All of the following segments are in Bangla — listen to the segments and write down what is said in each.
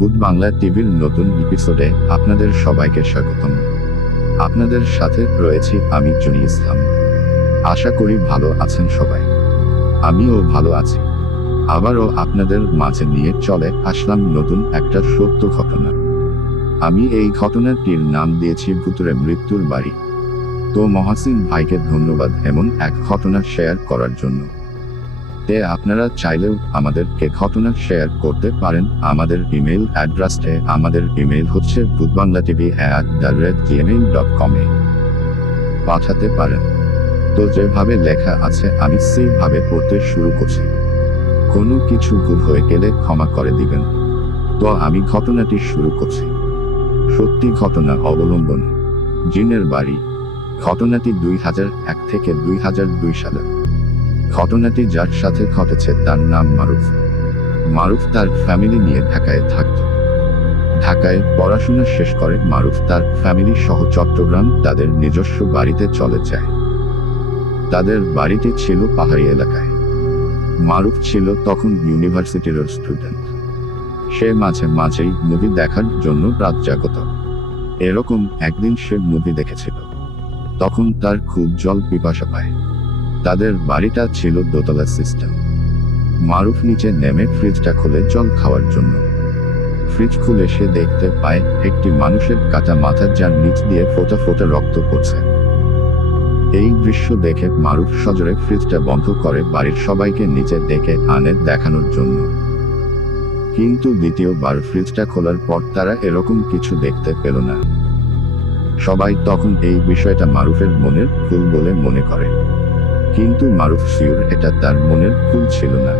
গুড বাংলা টিভির নতুন এপিসোডে আপনাদের সবাইকে স্বাগতম। আপনাদের সাথে রয়েছি আমি জুনি ইসলাম। আশা করি ভালো আছেন সবাই। আমিও ভালো আছি। আবারও আপনাদের মাঝে নিয়ে চলে আসলাম নতুন একটা সত্য ঘটনা। আমি এই ঘটনাটির নাম দিয়েছি ভুতুরে মৃত্যুর বাড়ি। তো মহাসিন ভাইকে ধন্যবাদ এমন এক ঘটনা শেয়ার করার জন্য। আপনারা চাইলেও আমাদেরকে ঘটনা শেয়ার করতে পারেন আমাদের ইমেল অ্যাড্রেসে। আমাদের ইমেল হচ্ছে bhutbanglatv@gmail.com এ পাঠাতে পারেন। তো যেভাবে লেখা আছে আমি সেইভাবে পড়তে শুরু করছি। কোনো কিছু ভুল হয়ে গেলে ক্ষমা করে দিবেন। তো আমি ঘটনাটি শুরু করছি। সত্যি ঘটনা অবলম্বন জিনের বাড়ি। ঘটনাটি 2001 থেকে 2002 সালে। ঘটনাটি যার সাথে ঘটেছে তার নাম মারুফ। মারুফ তার ফ্যামিলি নিয়ে ঢাকায় থাকত। ঢাকায় পড়াশোনা শেষ করে মারুফ তার ফ্যামিলি সহ চট্টগ্রাম তাদের নিজস্ব বাড়িতে চলে যায়। তাদের বাড়িটি ছিল পাহাড়ি এলাকায়। মারুফ ছিল তখন ইউনিভার্সিটির স্টুডেন্ট। সে মাঝে মাঝেই মুভি দেখার জন্য রাত জাগত। এরকম একদিন সে মুভি দেখেছিল। তখন তার খুব জল পিপাসা পায়। তাদের বাড়িটা ছিল দোতলা সিস্টেম। মারুফ নিচে নেমে ফ্রিজটা খুলে জল খাওয়ার জন্য। ফ্রিজ খুলে সে দেখতে পায় একটি মানুষের কাটা মাথা, যার নিচ দিয়ে ফোঁটা ফোঁটা রক্ত পড়ছে। এই দৃশ্য দেখে মারুফ সজোরে ফ্রিজটা বন্ধ করে বাড়ির সবাইকে নিচে ডেকে আনে দেখানোর জন্য। কিন্তু দ্বিতীয়বার ফ্রিজটা খোলার পর তারা এরকম কিছু দেখতে পেল না। সবাই তখন এই বিষয়টা মারুফের মনের ভুল বলে মনে করে। কিন্তু মারুফ শিওর এটা তার মনের ভুল ছিল না।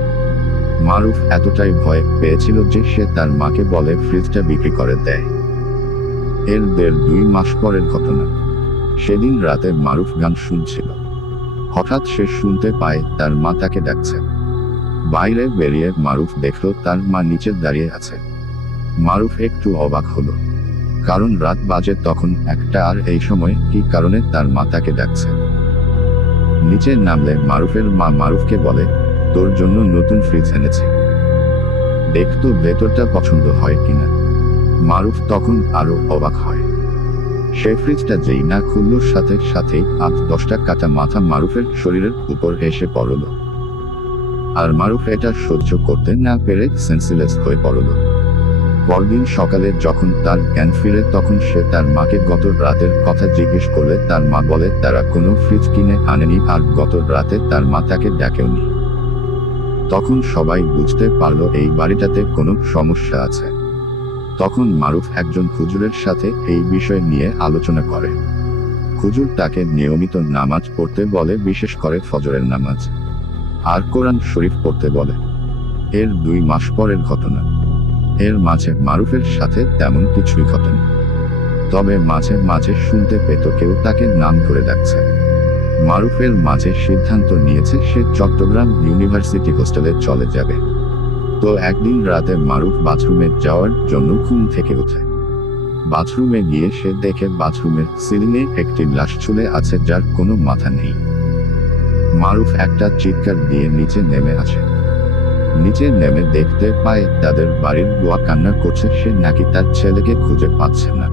মারুফ এতটাই ভয় পেয়েছিল যে সে তার মাকে বলে ফ্রিজটা বিক্রি করে দেয়। এর 1.5-2 মাস পরের ঘটনা। সেদিন রাতে মারুফ গান শুনছিল। হঠাৎ সে শুনতে পায় তার মা তাকে ডাকছে। বাইরে বেরিয়ে মারুফ দেখল তার মা নিচে দাঁড়িয়ে আছে। মারুফ একটু অবাক হলো, কারণ রাত বাজে তখন 1টা, আর এই সময় কি কারণে তার মা তাকে ডাকছে। নিচে নামলে মারুফের মা মারুফকে বলে, তোর জন্য নতুন ফ্রিজ এনেছি, দেখতো ভেতরটা পছন্দ হয় কিনা। মারুফ তখন আরো অবাক হয়। সে ফ্রিজটা যেই না খুলল, সাথে সাথেই 8-10টা কাটা মাথা মারুফের শরীরের উপর এসে পড়ল। আর মারুফ এটা সহ্য করতে না পেরে সেন্সলেস হয়ে পড়ল। পরদিন সকালে যখন তার জ্ঞান ফিরে, তখন সে তার মাকে গত রাতের কথা জিজ্ঞেস করলে তার মা বলে তারা কোনো ফ্রিজ কিনে আনেনি, আর গত রাতে তার মা তাকে ডাকেওনি। তখন সবাই বুঝতে পারল এই বাড়িটাতে কোনো সমস্যা আছে। তখন মারুফ একজন হুজুরের সাথে এই বিষয় নিয়ে আলোচনা করে। হুজুর তাকে নিয়মিত নামাজ পড়তে বলে, বিশেষ করে ফজরের নামাজ আর কোরআন শরীফ পড়তে বলে। এর 2 মাস পরের ঘটনা। এর মাঝে মারুফের সাথে তেমন কিছুই ঘটেনি, তবে মাঝে মাঝে শুনতে পেত কেউ তাকে নাম ধরে ডাকছে। মারুফের মাঝে সিদ্ধান্ত নিয়েছে সে চট্টগ্রাম ইউনিভার্সিটি হোস্টেলে চলে যাবে। তো একদিন রাতে মারুফ বাথরুমে যাওয়ার জন্য ঘুম থেকে ওঠে। বাথরুমে গিয়ে সে দেখে বাথরুমের সিলিংয়ে একটি লাশ ঝুলে আছে, যার কোনো মাথা নেই। মারুফ একটা চিৎকার দিয়ে নিচে নেমে আসে। নিচে নেমে দেখতে পায় তাদের বাড়ির বুয়া কান্না করছে, সে নাকি তার ছেলেকে খুঁজে পাচ্ছে না।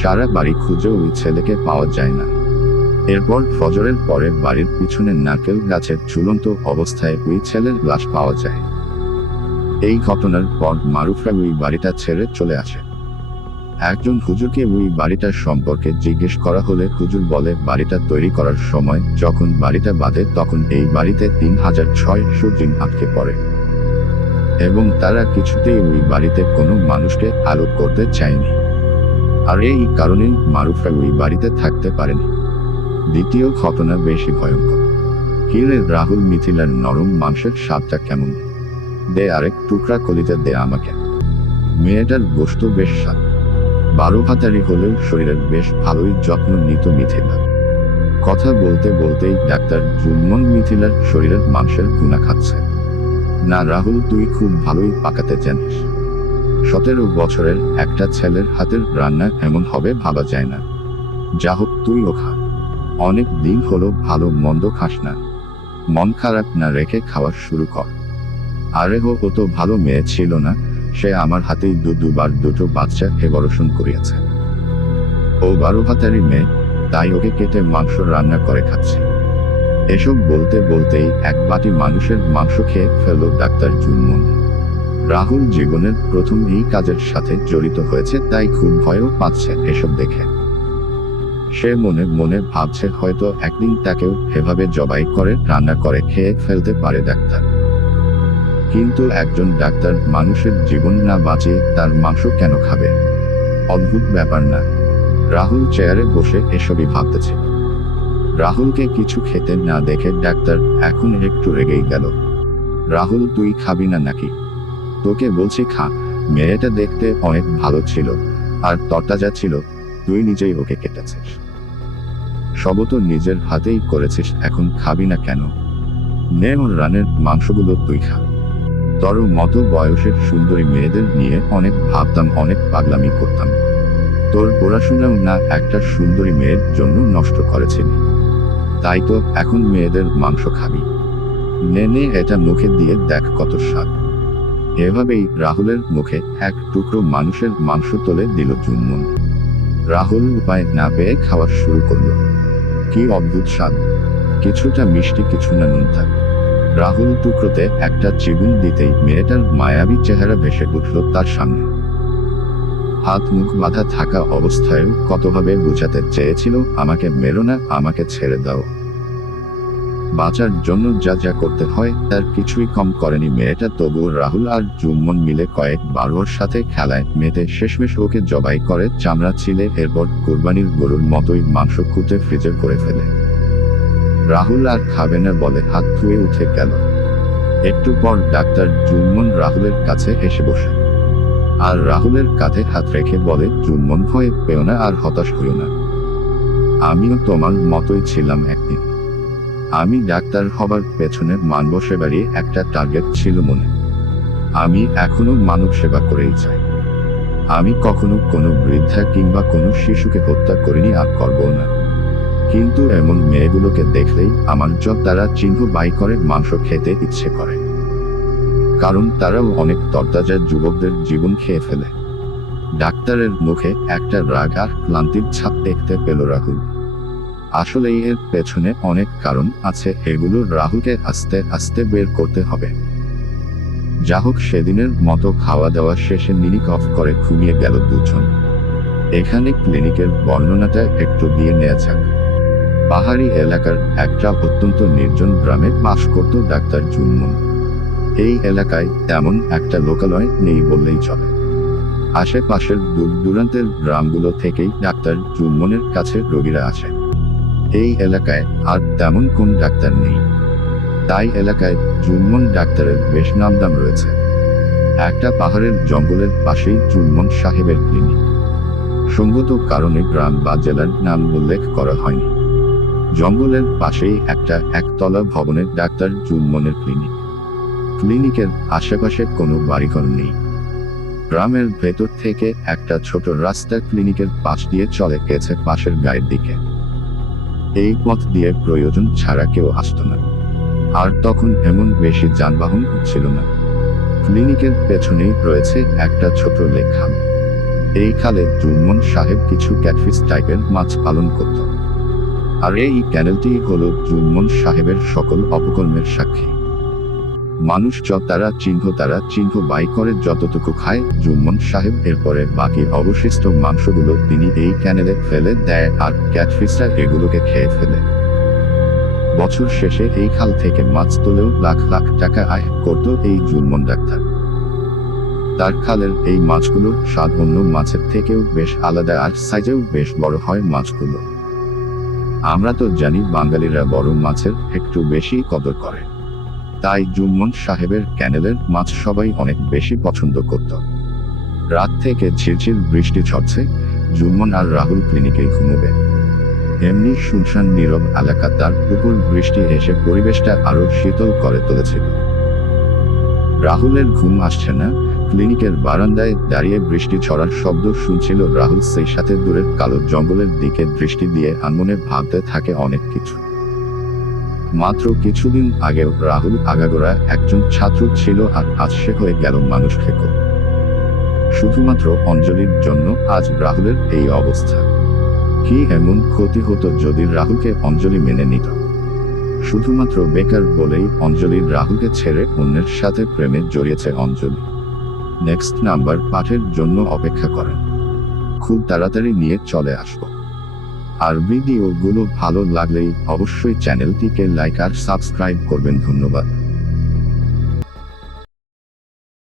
সারা বাড়ি খুঁজে ওই ছেলেকে পাওয়া যায় না। এরপর ফজরের পরে বাড়ির পিছনে নারকেল গাছের ঝুলন্ত অবস্থায় ওই ছেলের লাশ পাওয়া যায়। এই ঘটনার পর মারুফরা ওই বাড়িটা ছেড়ে চলে আসে। একজন হুজুরকে ওই বাড়িটার সম্পর্কে জিজ্ঞেস করা হলে হুজুর বলে বাড়িটা তৈরি করার সময় যখন বাড়িটা বাঁধে তখন এই বাড়িতে 3600 জিন আটকে পড়ে, এবং তারা কিছুতেই ওই বাড়িতে কোনো মানুষকে আলো করতে চায়নি। আর এই কারণেই মারুফরা ওই বাড়িতে থাকতে পারেনি। দ্বিতীয় ঘটনা বেশি ভয়ঙ্কর। কিরে রাহুল, মিথিলার নরম মাংসের স্বাদটা কেমন? দে আরেক টুকরা কলিজা দে আমাকে। মেয়েটার গোশত বেশ স্বাদ। 12 ভাতারি হলেও শরীরের বেশ ভালোই যত্ন নিত মিথিলা। কথা বলতে বলতেই ডাক্তার জুম্মন মিথিলার শরীরের মাংসের গুণা খাচ্ছে। না রাহুল, তুই খুব ভালোই পাকাতে জানিস। 17 বছরের একটা ছেলের হাতের রান্না এমন হবে ভাবা যায় না। যা হোক, তুইও খা। অনেক দিন হলো ভালো মন্দ খাস না। মন খারাপ না রেখে খাওয়া শুরু কর। আরে ও তো ভালো মেয়ে ছিল না, সে আমার হাতেই দুবার দুটো বাচ্চা হেবরসন করিয়াছে। ও 12 ভাতারি মেয়ে, তাই ওকে কেটে মাংস রান্না করে খাচ্ছে। এসব বলতে বলতেই এক বাটি মানুষের মাংস খেয়ে ফেলল ডাক্তার জুম্মন। রাহুল জীবনের প্রথম এই কাজের সাথে জড়িত হয়েছে, তাই খুব ভয়ও পাচ্ছে এসব দেখে। সে মনে মনে ভাবছে হয়তো একদিন তাকেও এভাবে জবাই করে রান্না করে খেয়ে ফেলতে পারে ডাক্তার। কিন্তু একজন ডাক্তার মানুষের জীবন না বাঁচিয়ে তার মাংস কেন খাবে? অদ্ভুত ব্যাপার না? রাহুল চেয়ারে বসে এসবই ভাবতেছে। রাহুলকে কিছু খেতে না দেখে ডাক্তার এখন একটু রেগেই গেল। রাহুল, তুই খাবি না নাকি? তোকে বলছি খা, মেয়েটা দেখতে অনেক ভালো ছিল আর তরতাজা ছিল, তুই নিজেই ওকে কেটেছিস। সবও তো নিজের হাতেই করেছিস, এখন খাবি না কেন? নে ওর রানের মাংসগুলো তুই খা। তোর মতো বয়সের সুন্দরী মেয়েদের নিয়ে অনেক ভাবতাম, অনেক পাগলামি করতাম। তোর পড়াশোনাও না একটা সুন্দরী মেয়ের জন্য নষ্ট করেছিলি, তাই তো এখন মেয়েদের মাংস খাবি। নে নে, এটা মুখে দিয়ে দেখ কত স্বাদ। এভাবেই রাহুলের মুখে এক টুকরো মানুষের মাংস তুলে দিল জুম্মন। রাহুল উপায় না পেয়ে খাওয়া শুরু করলো। কি অদ্ভুত স্বাদ, কিছুটা মিষ্টি কিছুটা নুনতা। রাহুল টুকরোতে একটা চিবুন দিতেই মেয়েটার মায়াবী চেহারা ভেসে উঠল তার সামনে। হাত মুখ বাঁধা থাকা অবস্থায়ও কতভাবে বোঝাতে চেয়েছিল, আমাকে মেরো না, আমাকে ছেড়ে দাও। বাঁচার জন্য যা যা করতে হয় তার কিছুই কম করেনি মেয়েটা। তবুও রাহুল আর জুম্মন মিলে কয়েকবার ওর সাথে খেলায় মেতে শেষমেশ ওকে জবাই করে চামড়া ছিলে, এরপর কুরবানির গরুর মতোই মাংস কুটে ফ্রিজে করে ফেলে। রাহুল আর খাবে না বলে হাত ধুয়ে উঠে গেল। একটু পর ডাক্তার জুম্মন রাহুলের কাছে এসে বসে আর রাহুলের কাঁধে হাত রেখে বলে, জুম্মন, ভয় পেও না আর হতাশ হইও না। আমিও তোমার মতোই ছিলাম একদিন। আমি ডাক্তার হবার পেছনে মানব সেবারই একটা টার্গেট ছিল মনে। আমি এখনো মানব সেবা করেই চাই। আমি কখনো কোনো বৃদ্ধা কিংবা কোনো শিশুকে হত্যা করিনি আর করবো না। কিন্তু এমন মেয়েগুলোকে দেখলেই আমার তারা চিহ্ন বাই করে মাংস খেতে ইচ্ছে করে, কারণ তারাও অনেক তরতাজা যুবকদের জীবন খেয়ে ফেলে। ডাক্তারের মুখে একটা রাগ আর ক্লান্তির ছাপ দেখতে পেল রাহুল। আসলেই এর পেছনে অনেক কারণ আছে, এগুলো রাহুলকে আস্তে আস্তে বের করতে হবে। যা হোক, সেদিনের মতো খাওয়া দাওয়া শেষে মিনিক অফ করে ঘুমিয়ে গেল দুজন। এখানে ক্লিনিকের বর্ণনাটা একটু দিয়ে নেওয়া যাক। পাহাড়ি এলাকার একটা অত্যন্ত নির্জন গ্রামে বাস করত ডাক্তার জুম্মন। এই এলাকায় তেমন একটা লোকালয় নেই বললেই চলে। আশেপাশের দূর দূরান্তের গ্রামগুলো থেকেই ডাক্তার জুম্মনের কাছে রোগীরা আসে। এই এলাকায় আর তেমন কোন ডাক্তার নেই, তাই এলাকায় জুম্মন ডাক্তারের বেশ নামদাম রয়েছে। একটা পাহাড়ের জঙ্গলের পাশেই জুম্মন সাহেবের ক্লিনিক। সঙ্গত কারণে গ্রাম বা জেলার নাম উল্লেখ করা হয়নি। জঙ্গলের পাশেই একটা একতলা ভবনে ডাক্তার জুম্মনের ক্লিনিক। ক্লিনিকের আশেপাশে কোনো বাড়িঘর নেই। গ্রামের ভেতর থেকে একটা ছোট রাস্তা ক্লিনিকের পাশ দিয়ে চলে গেছে পাশের গায়ের দিকে। এই পথ দিয়ে প্রয়োজন ছাড়া কেউ আসত না, আর তখন এমন বেশি যানবাহন ছিল না। ক্লিনিকের পেছনেই রয়েছে একটা ছোট লেক খাল। এই খালে জুম্মন সাহেব কিছু ক্যাটফিশ টাইপের মাছ পালন করত, আর এই ক্যানেলটি হলো জুম্মন সাহেবের সকল অপকর্মের সাক্ষী। মানুষ তারা চিহ্ন বাই করে যতটুকু খায় জুম্মন সাহেব, এরপরে বাকি অবশিষ্ট মাংসগুলো তিনি এই ক্যানেলে ফেলে দেয় আর ক্যাটফিশরা এগুলোকে খেয়ে ফেলে। বছর শেষে এই খাল থেকে মাছ তুলেও লাখ লাখ টাকা আয় করত এই জুম্মন ডাক্তার। তার খালের এই মাছগুলোর স্বাদ অন্য মাছের থেকেও বেশ আলাদা আর সাইজেও বেশ বড় হয় মাছগুলো। আমরা তো জানি বাঙালিরা বড় মাছের একটু বেশি কদর করে, তাই জুম্মন সাহেবের ক্যানেলের মাছ সবাই অনেক বেশি পছন্দ করত। রাত থেকে ঝিরঝির বৃষ্টি ঝরছে, জুম্মন আর রাহুল ক্লিনিকেই ঘুমোবে। এমনি শুনশান নীরব এলাকা, তার উপর বৃষ্টি এসে পরিবেশটা আরো শীতল করে তুলেছিল। রাহুলের ঘুম আসছে না। ক্লিনিকের বারান্দায় দাঁড়িয়ে বৃষ্টি ঝরার শব্দ শুনছিল রাহুল। সেই সাথে দূরের কালো জঙ্গলের দিকে দৃষ্টি দিয়ে আনমনে ভাবতে থাকে অনেক কিছু। মাত্র কিছুদিন আগেও রাহুল আগাগোড়া একজন ছাত্র ছিল, আর আজ সে হয়ে গেল মানুষ খেকো। শুধুমাত্র অঞ্জলির জন্য আজ রাহুলের এই অবস্থা। কি এমন ক্ষতি হতো যদি রাহুলকে অঞ্জলি মেনে নিত? শুধুমাত্র বেকার বলেই অঞ্জলির রাহুলকে ছেড়ে অন্যের সাথে প্রেমে জড়িয়েছে অঞ্জলি। নেক্সট নাম্বার পাঠের জন্য অপেক্ষা করেন, খুব তাড়াতাড়ি নিয়ে চলে আসবো। আর ভিডিওগুলো ভালো লাগলেই অবশ্যই চ্যানেলটিকে লাইক আর সাবস্ক্রাইব করবেন। ধন্যবাদ।